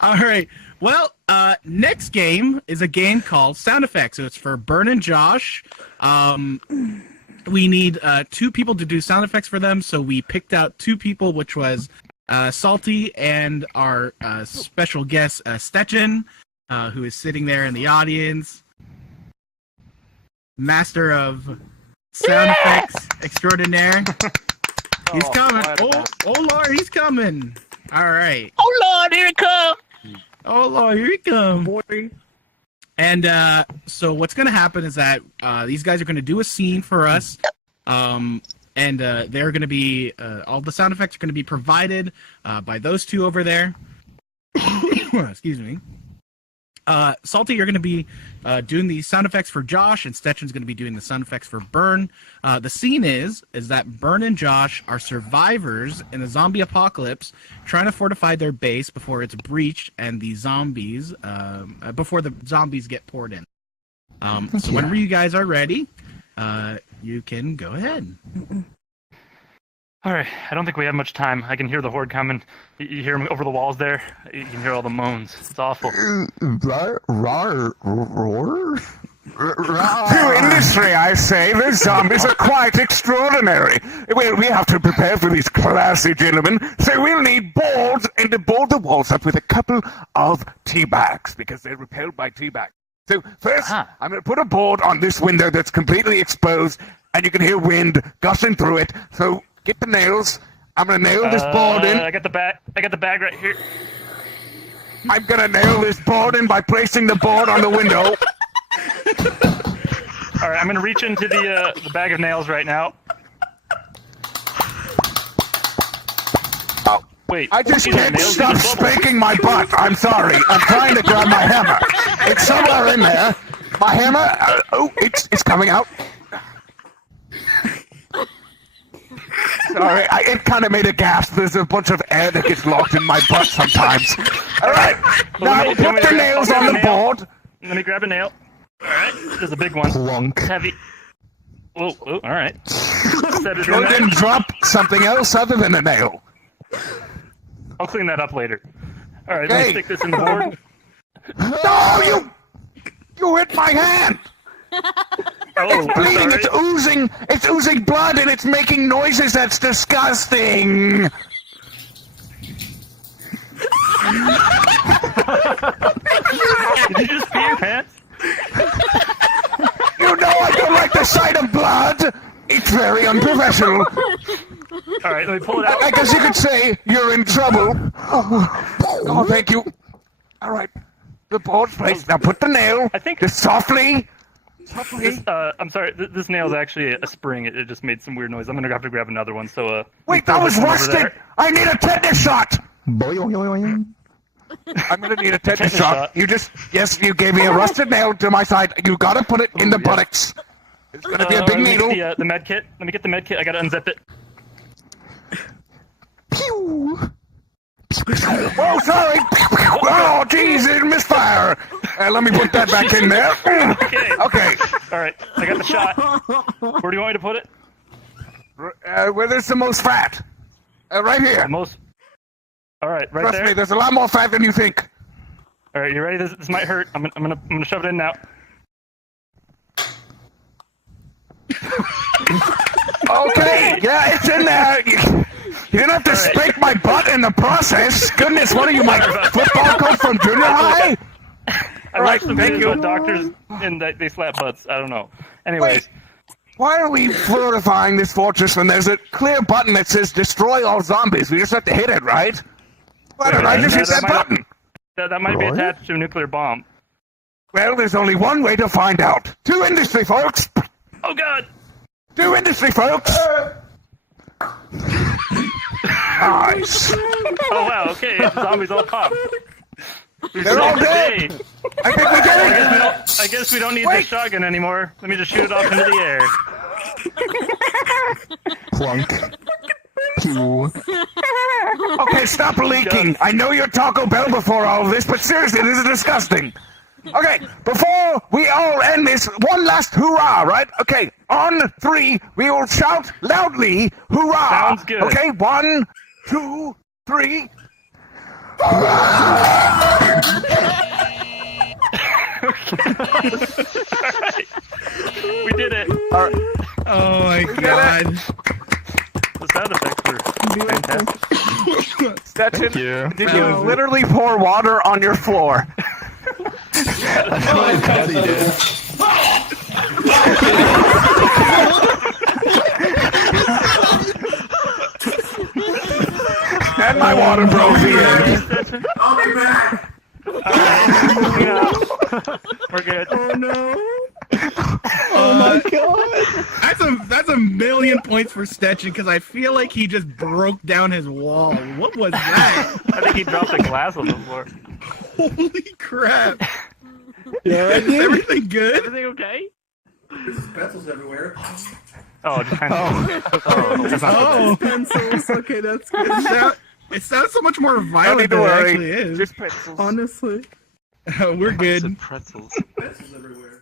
All right. Well, next game is a game called Sound Effects. So it's for Burn and Josh. We need 2 people to do sound effects for them. So we picked out 2 people, which was Salty and our special guest, Stetchen, who is sitting there in the audience. Master of sound effects extraordinaire. He's coming. Oh, Lord, he's coming. All right. Oh, Lord, here he comes. Oh, Lord, here he comes. Boy. And so what's going to happen is that these guys are going to do a scene for us. And they're going to be, all the sound effects are going to be provided by those 2 over there. Excuse me. Salty, you're going to be doing the sound effects for Josh, and Stetchen's going to be doing the sound effects for Burn. The scene is that Burn and Josh are survivors in a zombie apocalypse, trying to fortify their base before it's breached and the zombies, before the zombies get poured in. So whenever you guys are ready, you can go ahead. All right, I don't think we have much time. I can hear the horde coming. You hear them over the walls there? You can hear all the moans. It's awful. To industry, I say, the zombies are quite extraordinary. We have to prepare for these classy gentlemen, so we'll need boards and to board the walls up with a couple of tea bags, because they're repelled by tea bags. So first, I'm going to put a board on this window that's completely exposed, and you can hear wind gushing through it, so get the nails. I'm going to nail this board in. I got the bag right here. I'm going to nail this board in by placing the board on the window. All right, I'm going to reach into the bag of nails right now. Oh, wait. I just can't stop spanking my butt. I'm sorry. I'm trying to grab my hammer. It's somewhere in there. My hammer. It's coming out. Sorry, it kind of made a gasp. There's a bunch of air that gets locked in my butt sometimes. All right, now put the nails on the board. Let me grab a nail. All right, there's a big one. Plunk. Heavy. Oh, all right. Set it You in didn't drop something else other than a nail. I'll clean that up later. All right, let me stick this in the board. No, you hit my hand. It's bleeding, it's oozing blood, and it's making noises. That's disgusting. Did you just pee your pants? You know I don't like the sight of blood. It's very unprofessional. All right, let me pull it out. I guess you could say you're in trouble. Oh, thank you. All right, the board's placed. Now put the nail. I think just softly. I'm sorry. This nail's actually a spring. It just made some weird noise. I'm gonna have to grab another one. So wait, that was rusted. I need a tetanus shot. I'm gonna need a tetanus shot. You gave me a rusted nail to my side. You gotta put it in the buttocks. It's gonna be a big needle. The med kit. Let me get the med kit. I gotta unzip it. Pew. Oh, sorry. Oh, jeez, it misfire. Let me put that back in there. Okay. All right, I got the shot. Where do you want me to put it? Where there's the most fat. Right here. The most. All right, right Trust there. me, there's a lot more fat than you think. All right, you ready? This might hurt. I'm gonna shove it in now. Okay, yeah, it's in there. You didn't have to spank my butt in the process. Goodness, what are you, my football coach from junior high? I watched some videos about doctors and they slap butts. I don't know. Anyways. Wait, why are we fortifying this fortress when there's a clear button that says destroy all zombies? We just have to hit it, right? Why don't I just hit that button? That might be attached to a nuclear bomb. Well, there's only one way to find out. To industry, folks! Oh, God! To industry, folks! Nice. Oh, wow, okay. The zombies all pop. They're all dead! I think we get it! I guess we don't need this shotgun anymore. Let me just shoot it off into the air. Plunk. Pew. Okay, stop leaking. I know you're Taco Bell before all of this, but seriously, this is disgusting. Okay, before we all end this, one last hurrah, right? Okay, on 3, we will shout loudly, hurrah! Sounds good. Okay, 1, 2, 3. Hurrah! Alright. We did it. Oh my god. The sound effects were fantastic. Stetson, you. did you literally pour water on your floor? That's what I thought he did. And my water broke the end. I'll be back. We're good. Oh no. Oh my god. That's a million points for Stetchen because I feel like he just broke down his wall. What was that? I think he dropped a glass on the floor. Holy crap. Yeah, I Is everything good? Everything okay? There's pencils everywhere. Oh, just kind of. Oh, Pencils. Okay, that's good. it sounds so much more No need violent to than it worry. actually is. Just pencils. Honestly. We're good. Pretzels. Pencils everywhere.